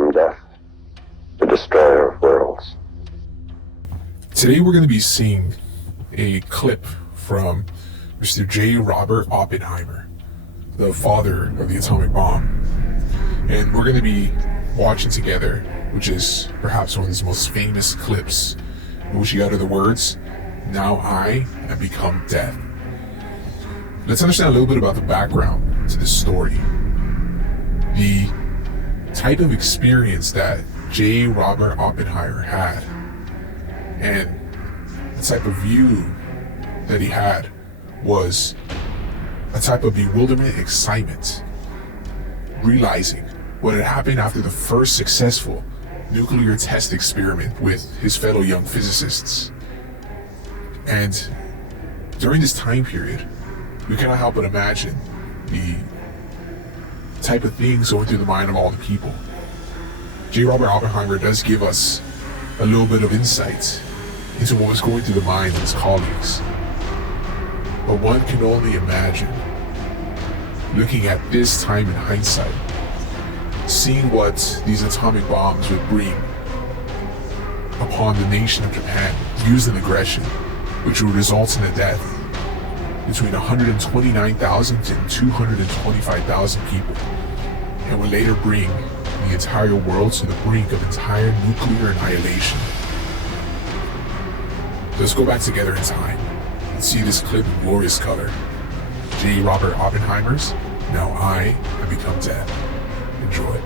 become death, the destroyer of worlds. Today we're going to be seeing a clip from Mr. J. Robert Oppenheimer, the father of the atomic bomb. And we're going to be watching together, which is perhaps one of his most famous clips, in which he uttered the words, "Now I am become death." Let's understand a little bit about the background to this story. The type of experience that J. Robert Oppenheimer had, and the type of view that he had, was a type of bewilderment, excitement, realizing what had happened after the first successful nuclear test experiment with his fellow young physicists. And during this time period, we cannot help but imagine the type of things going through the mind of all the people. J. Robert Oppenheimer does give us a little bit of insight into what was going through the mind of his colleagues. But one can only imagine, looking at this time in hindsight, seeing what these atomic bombs would bring upon the nation of Japan, used in aggression, which would result in the death between 129,000 and 225,000 people, and would later bring the entire world to the brink of entire nuclear annihilation. Let's go back together in time and see this clip in glorious color. J. Robert Oppenheimer's "Now I Have Become Death." Enjoy.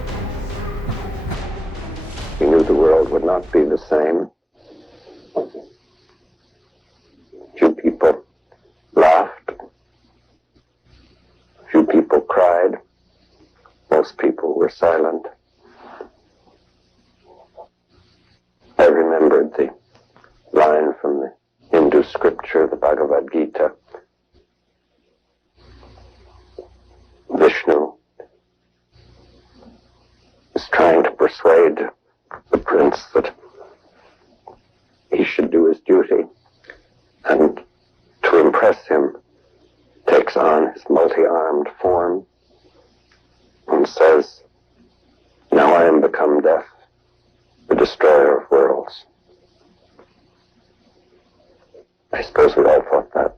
He knew the world would not be the same. Few people laughed. Few people cried. Most people were silent. I remembered the line from the Hindu scripture, the Bhagavad Gita. Vishnu is trying to persuade the prince that he should do his duty, and to impress him takes on his multi-armed form and says, "Now I am become death, the destroyer of worlds." I suppose we all thought that